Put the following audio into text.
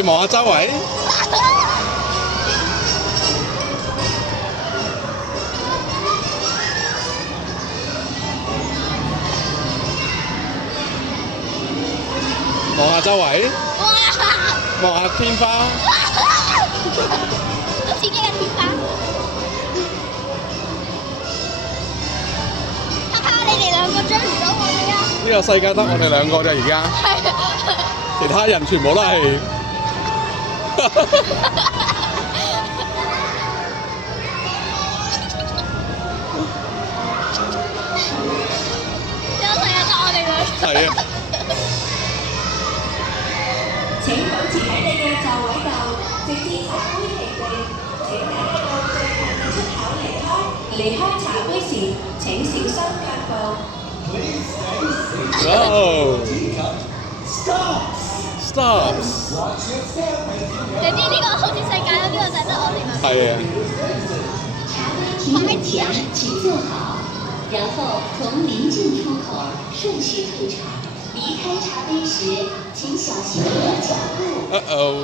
哋望下周圍。望下周圍，望下天花。好刺激嘅天花。哈哈，你哋兩個追唔到我哋啊！呢個世界得我哋兩個啫，而家其他人全部都係。呢個世界得我哋兩個。係啊。請保持喺你嘅座位度，直至茶杯平靜。請大家到最近嘅出口離開。離開茶杯時，請小心腳步。Oh! Stops. 你知呢個好似世界有呢個就係得我哋兩個。係啊。茶杯提供前，請坐好，然後從臨近出口順序退茶。離開茶杯時，請小心你的腳步。Uh-oh.